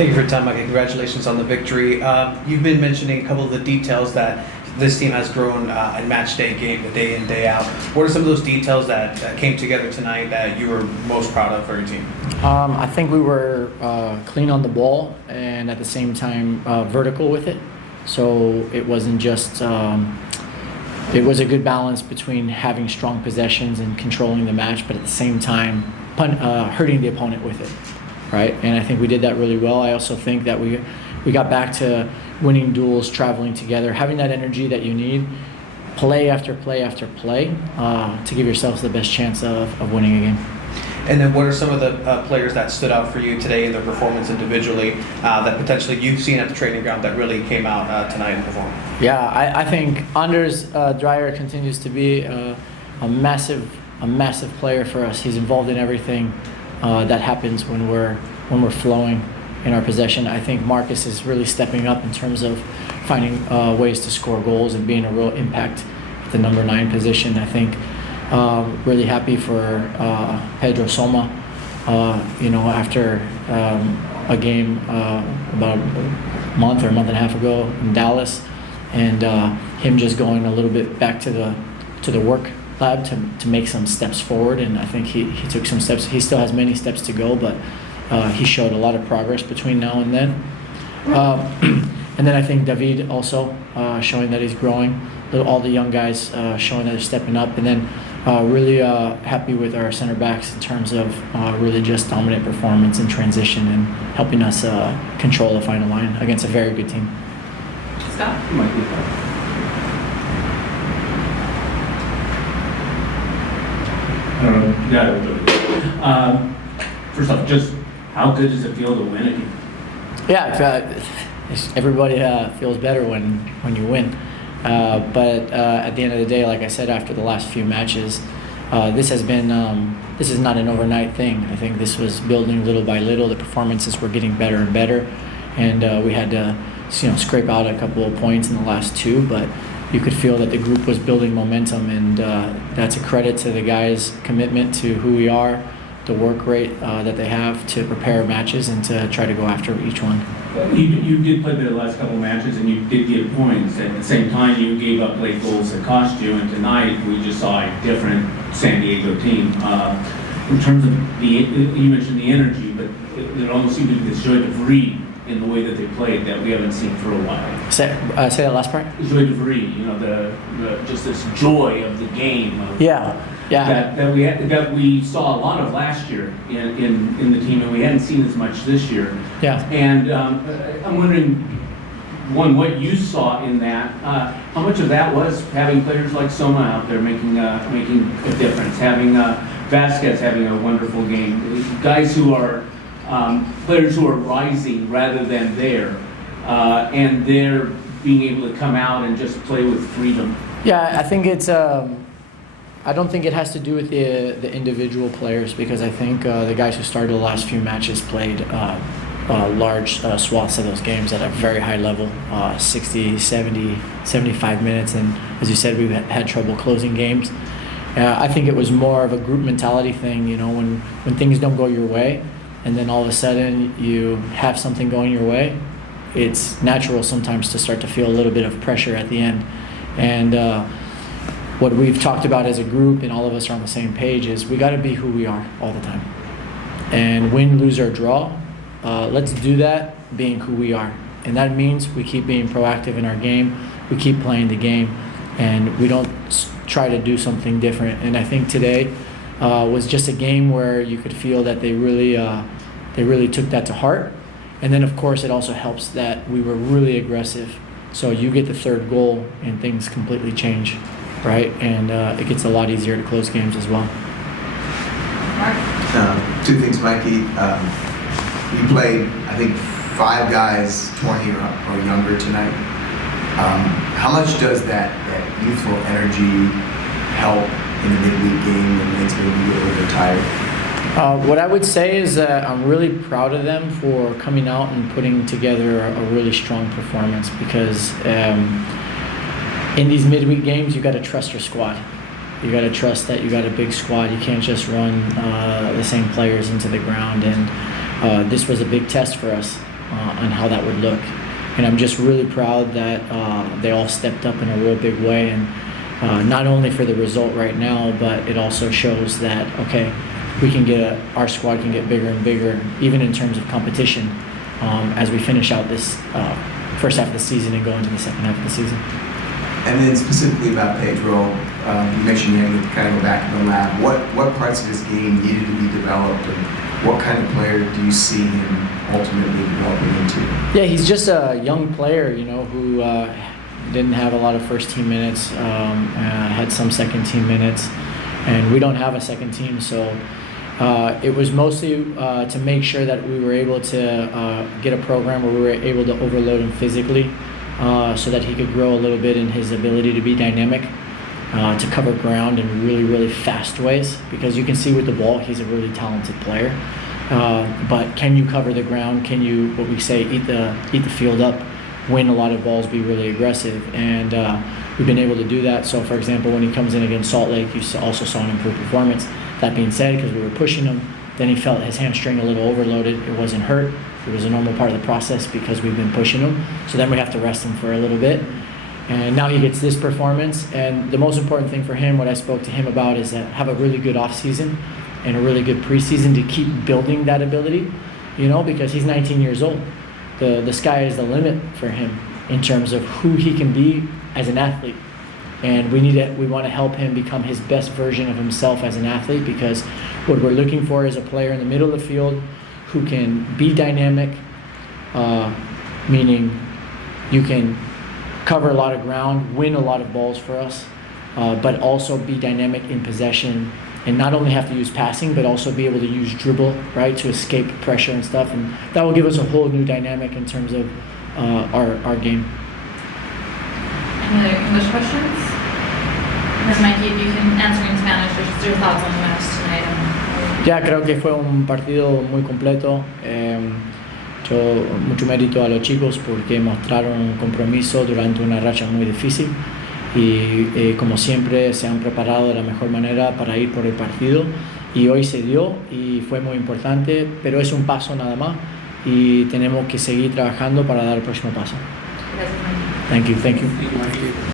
Thank you for your time, Mikey. Congratulations on the victory. You've been mentioning a couple of the details that this team has grown in match day game, day in, day out. What are some of those details that came together tonight that you were most proud of for your team? I think we were clean on the ball and at the same time vertical with it. So it wasn't just, it was a good balance between having strong possessions and controlling the match, but at the same time hurting the opponent with it, right? And I think we did that really well. I also think that we got back to winning duels, traveling together, having that energy that you need, play after play after play, to give yourselves the best chance of winning a game. And then what are some of the players that stood out for you today in their performance individually that potentially you've seen at the training ground that really came out tonight and performed? Yeah, I think Anders Dreyer continues to be a massive player for us. He's involved in everything that happens when we're flowing in our possession. I think Marcus is really stepping up in terms of finding ways to score goals and being a real impact at the number 9 position. I think really happy for Pedro Soma. After a game about a month and a half ago in Dallas, and him just going a little bit back to the work lab to make some steps forward, and I think he took some steps. He still has many steps to go, but he showed a lot of progress between now and then. And then I think David also showing that he's growing. All the young guys showing that they're stepping up, and then really happy with our center backs in terms of really just dominant performance in transition and helping us control the final line against a very good team. Scott? First off, just how good does it feel to win again? Yeah, everybody feels better when you win. But at the end of the day, like I said, after the last few matches, this is not an overnight thing. I think this was building little by little. The performances were getting better and better, and we had to scrape out a couple of points in the last 2, but you could feel that the group was building momentum, and that's a credit to the guys' commitment to who we are, the work rate that they have to prepare matches and to try to go after each one. You did play the last couple of matches and you did get points. At the same time, you gave up late goals that cost you, and tonight we just saw a different San Diego team. In terms of you mentioned the energy, but it almost seemed to be this joy de vivre in the way that they played that we haven't seen for a while. Say that last part? Joy de vivre, the just this joy of the game. Yeah. That we saw a lot of last year in the team, and we hadn't seen as much this year. Yeah. And I'm wondering, one, what you saw in that. How much of that was having players like Soma out there making a difference, having Vasquez having a wonderful game, guys who are players who are rising rather than there, and they're being able to come out and just play with freedom. Yeah, I think it's. I don't think it has to do with the individual players, because I think the guys who started the last few matches played large swaths of those games at a very high level, 60, 70, 75 minutes, and as you said, we've had trouble closing games. I think it was more of a group mentality thing, when things don't go your way, and then all of a sudden you have something going your way, it's natural sometimes to start to feel a little bit of pressure at the end. And what we've talked about as a group, and all of us are on the same page, is we got to be who we are all the time. And win, lose, or draw, let's do that being who we are. And that means we keep being proactive in our game, we keep playing the game, and we don't try to do something different. And I think today was just a game where you could feel that they really took that to heart. And then, of course, it also helps that we were really aggressive. So you get the 3rd goal and things completely change, right? And it gets a lot easier to close games as well. Two things, Mikey. You played, I think, 5 guys 20 or younger tonight. How much does that youthful energy help in a midweek game that makes maybe you a little bit tired? What I would say is that I'm really proud of them for coming out and putting together a really strong performance, because in these midweek games, you got to trust your squad. You got to trust that you got a big squad. You can't just run the same players into the ground. And this was a big test for us. on how that would look. And I'm just really proud that they all stepped up in a real big way, and not only for the result right now, but it also shows that, okay, we can our squad can get bigger and bigger, even in terms of competition, as we finish out this first half of the season and go into the second half of the season. And then specifically about Pedro, you mentioned you had to kind of go back in the lab. What parts of his game needed to be developed, and what kind of player do you see him ultimately developing into? Yeah, he's just a young player, who didn't have a lot of first team minutes, had some second team minutes, and we don't have a second team, so it was mostly to make sure that we were able to get a program where we were able to overload him physically, so that he could grow a little bit in his ability to be dynamic, to cover ground in really, really fast ways, because you can see with the ball, he's a really talented player. But can you cover the ground? Can you, what we say, eat the field up, win a lot of balls, be really aggressive? And we've been able to do that. So, for example, when he comes in against Salt Lake, you also saw an improved performance. That being said, because we were pushing him, then he felt his hamstring a little overloaded. It wasn't hurt. It was a normal part of the process because we've been pushing him. So then we have to rest him for a little bit. And now he gets this performance. And the most important thing for him, what I spoke to him about, is that have a really good offseason and a really good preseason to keep building that ability, because he's 19 years old. The sky is the limit for him in terms of who he can be as an athlete. And we want to help him become his best version of himself as an athlete, because what we're looking for is a player in the middle of the field who can be dynamic, meaning you can cover a lot of ground, win a lot of balls for us, but also be dynamic in possession, and not only have to use passing, but also be able to use dribble, right, to escape pressure and stuff. And that will give us a whole new dynamic in terms of our game. Any other English questions? Ms. Mikey, if you can answer in Spanish, just your thoughts on the match tonight. Ya, creo que fue un partido muy completo. Mucho mérito a los chicos porque mostraron un compromiso durante una racha muy difícil y como siempre se han preparado de la mejor manera para ir por el partido, y hoy se dio y fue muy importante, pero es un paso nada más y tenemos que seguir trabajando para dar el próximo paso. Gracias, Mikey. Thank you.